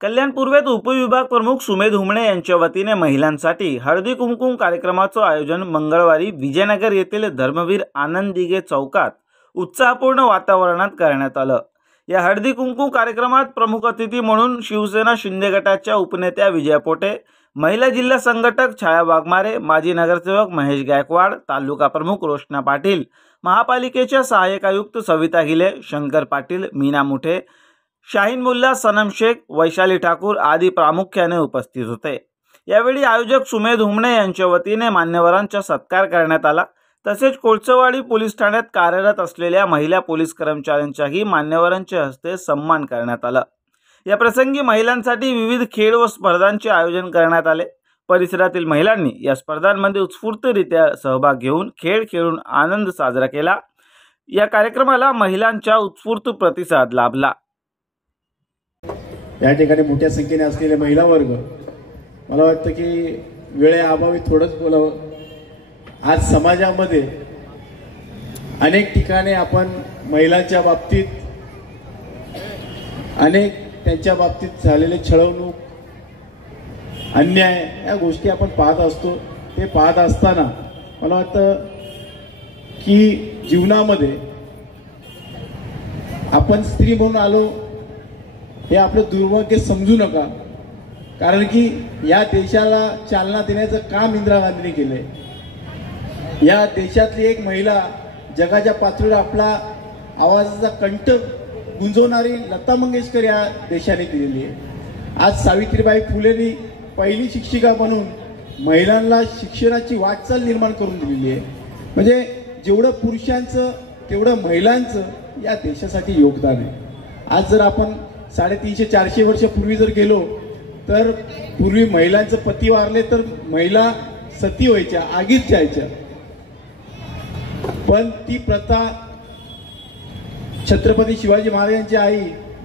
कल्याण पूर्वेत उपविभाग प्रमुख सुमेध हुमणे यांच्या वतीने महिलांसाठी हळदी कुंकू कार्यक्रमाचे आयोजन मंगळवारी विजयनगर येथील धर्मवीर आनंद दिघे चौकात उत्साहपूर्ण वातावरणात करण्यात आलं। या हळदी कुंकू कार्यक्रमात प्रमुख अतिथी म्हणून शिवसेना शिंदे गटाच्या उपनेत्या विजय पोटे, महिला जिल्हा संघटक छाया वाघमारे, माजी नगरसेवक महेश गायकवाड, तालुका प्रमुख रोशना पाटील, महापालिकेच्या सहाय्यक आयुक्त सविता हिले, शंकर पाटील, मीना मुठे, शाहीन मुल्ला, सनम शेख, वैशाली ठाकूर आदी प्रामुख्याने उपस्थित होते। यावेळी आयोजक सुमेध हुमणे यांच्या वतीने मान्यवरांचा सत्कार करण्यात आला। तसेच कोळसवाडी पोलीस ठाण्यात कार्यरत असलेल्या महिला पोलीस कर्मचाऱ्यांचाही मान्यवरांच्या हस्ते सन्मान करण्यात आला। या प्रसंगी महिलांसाठी विविध खेळ व स्पर्धांचे आयोजन करण्यात आले। परिसरातील महिलांनी या स्पर्धांमध्ये उत्स्फूर्तरित्या सहभाग घेऊन खेळ खेळून आनंद साजरा केला। या कार्यक्रमाला महिलांचा उत्स्फूर्त प्रतिसाद लाभला। या ठिकाणी मोठ्या संख्येने असलेले महिला वर्ग, मला वाटतं की वेळेअभावी थोडंच बोलावं। आज समाजामध्ये अनेक ठिकाणी आपण महिलांच्या बाबतीत अनेक त्यांच्या बाबतीत झालेले छळवणूक, अन्याय या गोष्टी आपण पाहत असतो। ते पाहत असताना मला वाटतं की जीवनामध्ये आपण स्त्री म्हणून आलो हे आपलं दुर्भाग्य समजू नका, कारण की या देशाला चालना देण्याचं काम इंदिरा गांधींनी केलंय। या देशातली एक महिला जगाच्या पातळीवर आपला आवाजाचा कंठ गुंजवणारी लता मंगेशकर या देशाने दिलेली आहे। आज सावित्रीबाई फुलेंनी पहिली शिक्षिका बनून महिलांना शिक्षणाची वाटचाल निर्माण करून दिलेली आहे। म्हणजे जेवढं पुरुषांचं तेवढं महिलांचं या देशासाठी योगदान आहे। आज जर आपण 350-400 वर्षापूर्वी जर गेलो तर पूर्वी महिलांचं पती वारले तर महिला सती व्हायच्या, आगीत जायच्या, पण ती प्रथा छत्रपती शिवाजी महाराजांची आई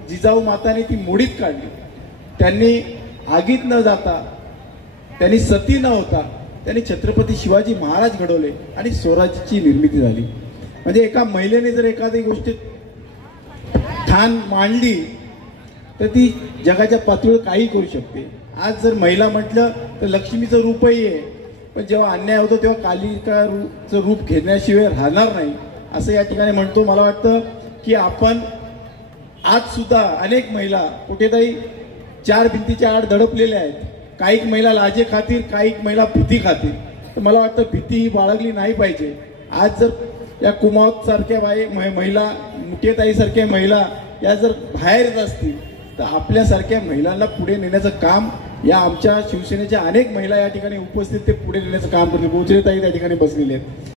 जिजाऊ माताने ती मोडीत काढली। त्यांनी आगीत न जाता, त्यांनी सती न होता, त्यांनी छत्रपती शिवाजी महाराज घडवले आणि स्वराज्याची निर्मिती झाली। म्हणजे एका महिलेने जर एखादी गोष्ट ठाण मांडली तर ती जगाच्या पातळीवर काही करू शकते। आज जर महिला म्हटलं तर लक्ष्मीचं रूपही आहे, पण जेव्हा अन्याय होतो तेव्हा कालिकाचं रूप घेण्याशिवाय राहणार नाही असं या ठिकाणी म्हणतो। मला वाटतं की आपण आज सुद्धा अनेक महिला कुठेतरी चार भिंतीच्या आड दडपलेल्या आहेत। काही महिला लाजे खातीर, काही महिला भीती खातीर, तर मला वाटतं भीती ही बाळगली नाही पाहिजे। आज जर या कुमावत सारख्या महिला, मुठेताई सारख्या महिला या जर बाहेर येत असतील तर आपल्यासारख्या महिलांना पुढे नेण्याचं काम या आमच्या शिवसेनेच्या अनेक महिला या ठिकाणी उपस्थित ते पुढे नेण्याचं काम करतील। बोचरेताई त्या ठिकाणी बसलेले आहेत।